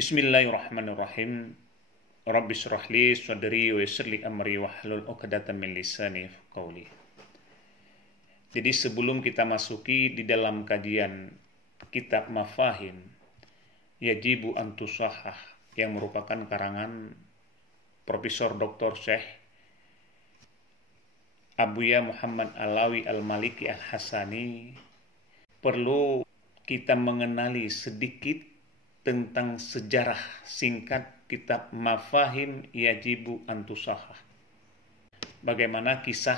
Bismillahirrahmanirrahim. Rabbi shrah li sadri wa yassir li amri wahlul 'uqdatam min lisani yafqahu qawli. Jadi sebelum kita masuki di dalam kajian kitab Mafahim Yajibu an Tusahhah yang merupakan karangan Profesor Dr. Syekh Abuya Muhammad Alawi Al-Maliki Al-Hasani, perlu kita mengenali sedikit tentang sejarah singkat kitab Mafahim Yajibu an Tusahhah. Bagaimana kisah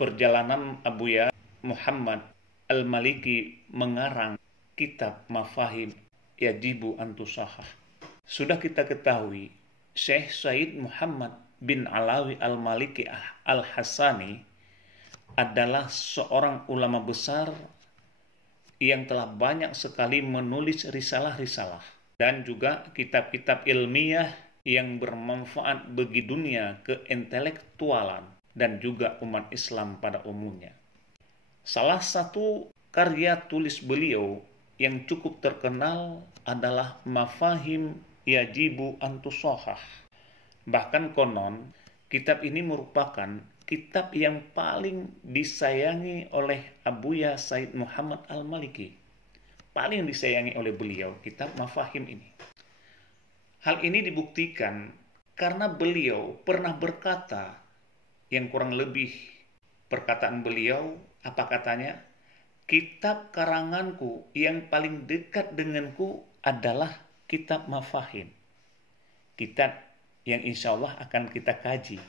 perjalanan Abuya Muhammad Al-Maliki mengarang kitab Mafahim Yajibu an Tusahhah. Sudah kita ketahui, Syekh Said Muhammad bin Alawi Al-Maliki Al-Hasani adalah seorang ulama besar yang telah banyak sekali menulis risalah-risalah dan juga kitab-kitab ilmiah yang bermanfaat bagi dunia keintelektualan dan juga umat Islam pada umumnya. Salah satu karya tulis beliau yang cukup terkenal adalah Mafahim Yajibu an Tusahhah. Bahkan konon, kitab ini merupakan kitab yang paling disayangi oleh Abuya Said Muhammad Al-Maliki. Paling disayangi oleh beliau, kitab Mafahim ini. Hal ini dibuktikan karena beliau pernah berkata, yang kurang lebih perkataan beliau, apa katanya? Kitab karanganku yang paling dekat denganku adalah kitab Mafahim. Kitab yang insya Allah akan kita kaji,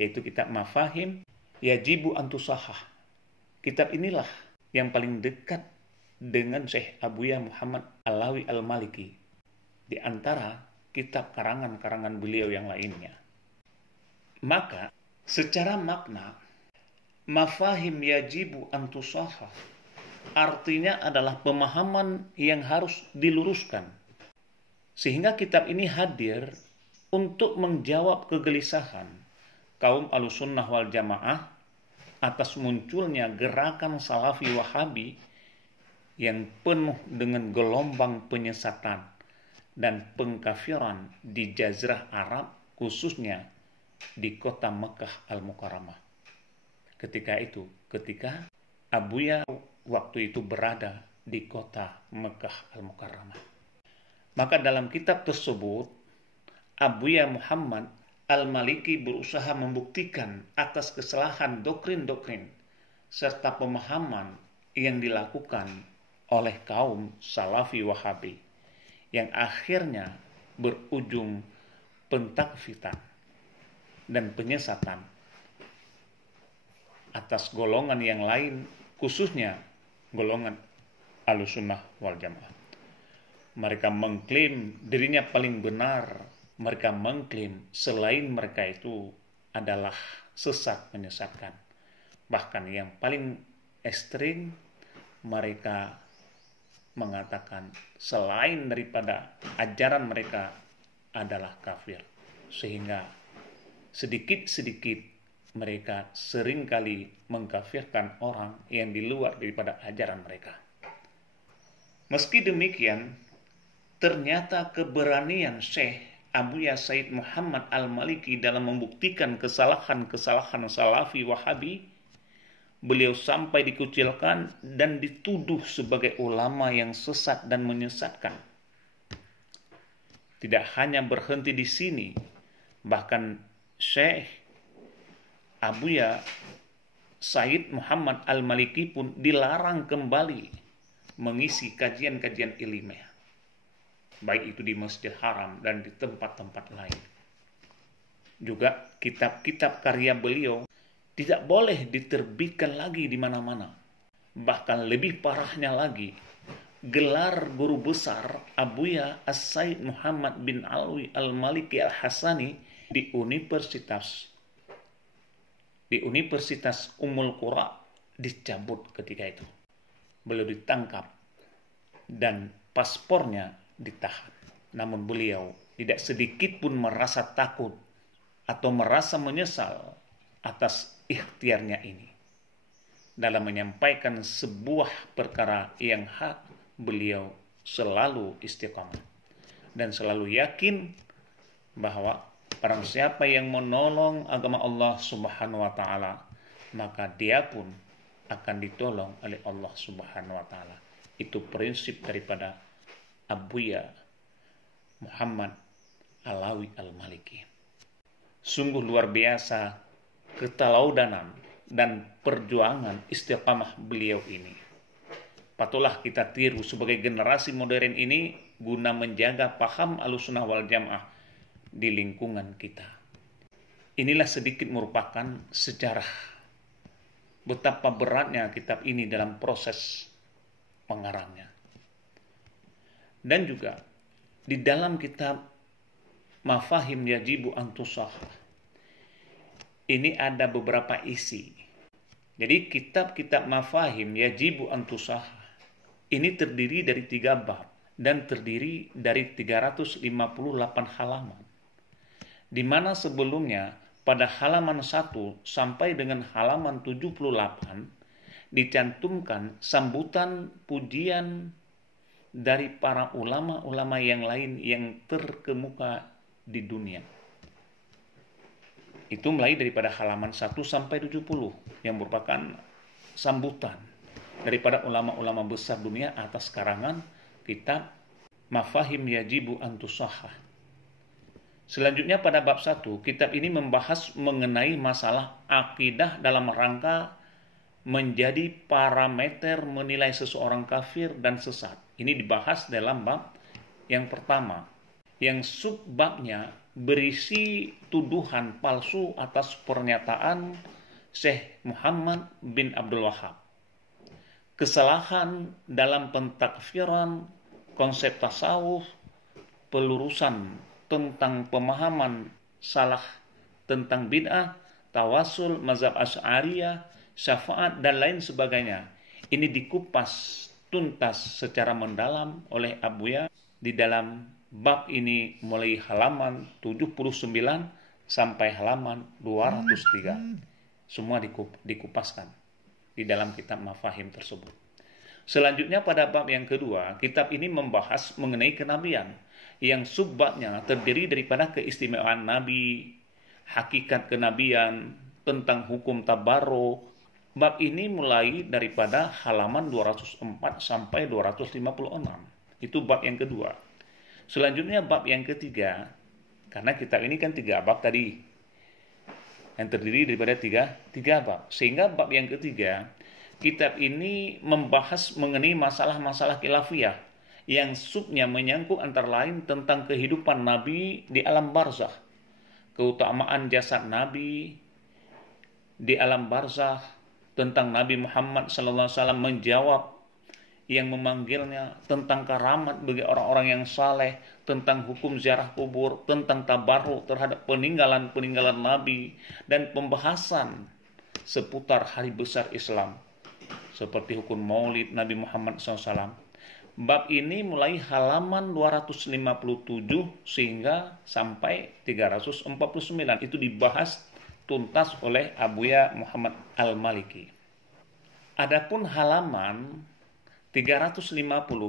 yaitu kitab Mafahim Yajibu an Tusahhah. Kitab inilah yang paling dekat dengan Syekh Abuya Muhammad Alawi Al-Maliki di antara kitab karangan-karangan beliau yang lainnya. Maka secara makna Mafahim Yajibu an Tusahhah artinya adalah pemahaman yang harus diluruskan, sehingga kitab ini hadir untuk menjawab kegelisahan kaum Ahlussunnah wal Jamaah atas munculnya gerakan Salafi Wahabi yang penuh dengan gelombang penyesatan dan pengkafiran di Jazirah Arab, khususnya di kota Mekah Al-Mukarramah. Ketika Abuya waktu itu berada di kota Mekah Al-Mukarramah. Maka dalam kitab tersebut, Abuya Muhammad Al-Maliki berusaha membuktikan atas kesalahan doktrin-doktrin serta pemahaman yang dilakukan oleh kaum Salafi Wahabi yang akhirnya berujung pentakfiran dan penyesatan atas golongan yang lain, khususnya golongan Ahlussunnah wal Jamaah. Mereka mengklaim dirinya paling benar. Mereka mengklaim selain mereka itu adalah sesat, menyesatkan. Bahkan yang paling ekstrim, mereka mengatakan selain daripada ajaran mereka adalah kafir. Sehingga sedikit-sedikit mereka seringkali mengkafirkan orang yang di luar daripada ajaran mereka. Meski demikian, ternyata keberanian Syekh Abuya Said Muhammad Al-Maliki dalam membuktikan kesalahan-kesalahan Salafi Wahabi, beliau sampai dikucilkan dan dituduh sebagai ulama yang sesat dan menyesatkan. Tidak hanya berhenti di sini, bahkan Syekh Abuya Said Muhammad Al-Maliki pun dilarang kembali mengisi kajian-kajian ilmiah, baik itu di Masjidil Haram dan di tempat-tempat lain. Juga kitab-kitab karya beliau tidak boleh diterbitkan lagi di mana-mana. Bahkan lebih parahnya lagi, gelar guru besar Abuya As-Said Muhammad bin Alawi Al-Maliki Al-Hasani di Universitas Ummul Qura dicabut ketika itu. Beliau ditangkap dan paspornya ditahan. Namun beliau tidak sedikit pun merasa takut atau merasa menyesal atas ikhtiarnya ini. Dalam menyampaikan sebuah perkara yang hak, beliau selalu istiqamah. dan selalu yakin bahwa barang siapa yang menolong agama Allah Subhanahu wa taala, maka dia pun akan ditolong oleh Allah Subhanahu wa taala. Itu prinsip daripada Abuya Muhammad Alawi Al-Maliki. Sungguh luar biasa keteladanan dan perjuangan istiqamah beliau ini. Patutlah kita tiru sebagai generasi modern ini guna menjaga paham Ahlussunnah wal Jamaah di lingkungan kita. Inilah sedikit merupakan sejarah betapa beratnya kitab ini dalam proses pengarangnya. Dan juga di dalam kitab Mafahim Yajibu Antusah ini ada beberapa isi. Jadi kitab-kitab Mafahim Yajibu Antusah ini terdiri dari 3 bab dan terdiri dari 358 halaman. Di mana sebelumnya pada halaman 1 sampai dengan halaman 78 dicantumkan sambutan pujian dari para ulama-ulama yang lain yang terkemuka di dunia. Itu mulai daripada halaman 1 sampai 70 yang merupakan sambutan daripada ulama-ulama besar dunia atas karangan kitab Mafahim Yajibu Antusahah. Selanjutnya pada bab 1, kitab ini membahas mengenai masalah akidah dalam rangka menjadi parameter menilai seseorang kafir dan sesat. Ini dibahas dalam bab yang pertama, yang subbabnya berisi tuduhan palsu atas pernyataan Syekh Muhammad bin Abdul Wahab. Kesalahan dalam pentakfiran, konsep tasawuf, pelurusan tentang pemahaman salah tentang bid'ah, tawasul, mazhab Asy'ariyah, syafaat, dan lain sebagainya. Ini dikupas tuntas secara mendalam oleh Abuya di dalam bab ini mulai halaman 79 sampai halaman 203. Semua dikupaskan di dalam kitab Mafahim tersebut. Selanjutnya pada bab yang kedua, kitab ini membahas mengenai kenabian yang subbabnya terdiri daripada keistimewaan Nabi, hakikat kenabian, tentang hukum tabarruk. Bab ini mulai daripada halaman 204 sampai 256. Itu bab yang kedua. Selanjutnya bab yang ketiga, karena kitab ini kan 3 bab tadi, yang terdiri daripada tiga bab. Sehingga bab yang ketiga, kitab ini membahas mengenai masalah-masalah khilafiyah yang subnya menyangkut antara lain tentang kehidupan Nabi di alam barzakh, keutamaan jasad Nabi di alam barzakh, tentang Nabi Muhammad SAW menjawab yang memanggilnya, tentang karamat bagi orang-orang yang saleh, tentang hukum ziarah kubur, tentang tabarruk terhadap peninggalan-peninggalan Nabi, dan pembahasan seputar hari besar Islam seperti hukum maulid Nabi Muhammad SAW. Bab ini mulai halaman 257 sehingga sampai 349 itu dibahas tuntas oleh Abuya Muhammad Al-Maliki. Adapun halaman 350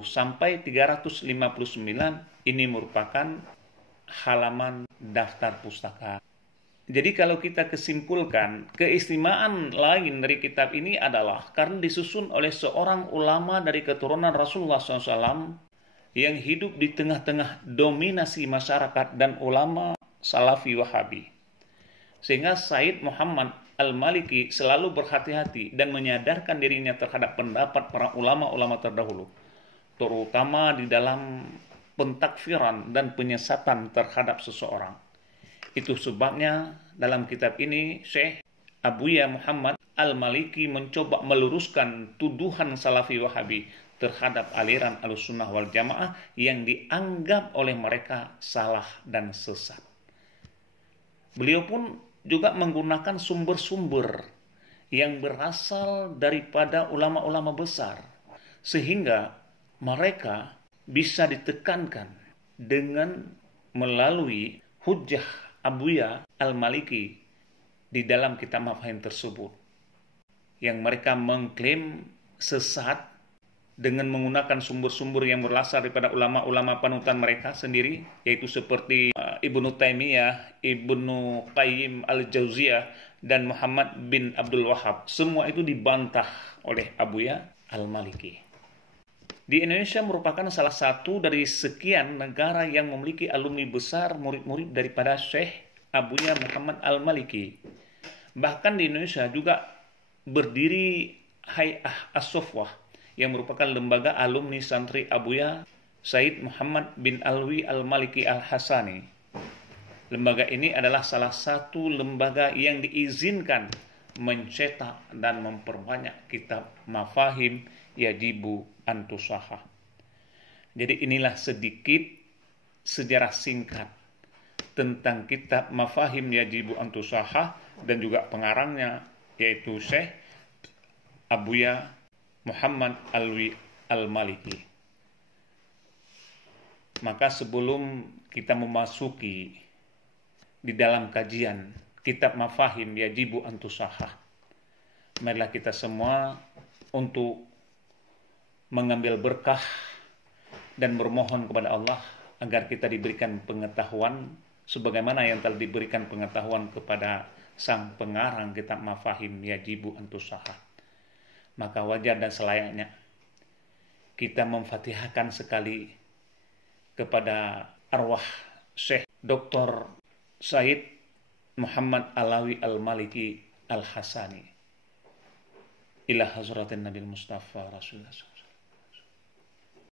sampai 359 ini merupakan halaman daftar pustaka. Jadi kalau kita kesimpulkan, keistimewaan lain dari kitab ini adalah karena disusun oleh seorang ulama dari keturunan Rasulullah SAW yang hidup di tengah-tengah dominasi masyarakat dan ulama Salafi Wahabi. Sehingga Said Muhammad Al-Maliki selalu berhati-hati dan menyadarkan dirinya terhadap pendapat para ulama-ulama terdahulu, terutama di dalam pentakfiran dan penyesatan terhadap seseorang. Itu sebabnya dalam kitab ini Syekh Abuya Muhammad Al-Maliki mencoba meluruskan tuduhan Salafi Wahabi terhadap aliran Ahlussunnah wal Jamaah yang dianggap oleh mereka salah dan sesat. Beliau pun juga menggunakan sumber-sumber yang berasal daripada ulama-ulama besar, sehingga mereka bisa ditekankan dengan melalui hujjah Abuya Al-Maliki di dalam kitab Mafahim tersebut, yang mereka mengklaim sesat dengan menggunakan sumber-sumber yang berasal daripada ulama-ulama panutan mereka sendiri, yaitu seperti Ibnu Taimiyah, Ibnu Qayyim al-Jauziyah, dan Muhammad bin Abdul Wahhab. Semua itu dibantah oleh Abuya al-Maliki. Di Indonesia merupakan salah satu dari sekian negara yang memiliki alumni besar murid-murid daripada Syekh Abuya Muhammad al-Maliki. Bahkan di Indonesia juga berdiri Hay'ah As-Sofwah yang merupakan lembaga alumni santri Abuya Said Muhammad bin Alwi al-Maliki al-Hasani. Lembaga ini adalah salah satu lembaga yang diizinkan mencetak dan memperbanyak kitab mafahim yajibu antusaha. Jadi inilah sedikit sejarah singkat tentang kitab mafahim yajibu antusaha dan juga pengarangnya, yaitu Syekh Abuya Muhammad Alwi al-Maliki. Maka sebelum kita memasuki di dalam kajian kitab mafahim yajibu antusaha, marilah kita semua untuk mengambil berkah dan bermohon kepada Allah agar kita diberikan pengetahuan sebagaimana yang telah diberikan pengetahuan kepada sang pengarang kitab mafahim yajibu antusaha. Maka wajar dan selayaknya kita memfatihahkan sekali kepada arwah Syekh Dr. Said Muhammad Alawi al-Maliki al-Hasani ila hazratin Nabi Mustafa Rasulullah.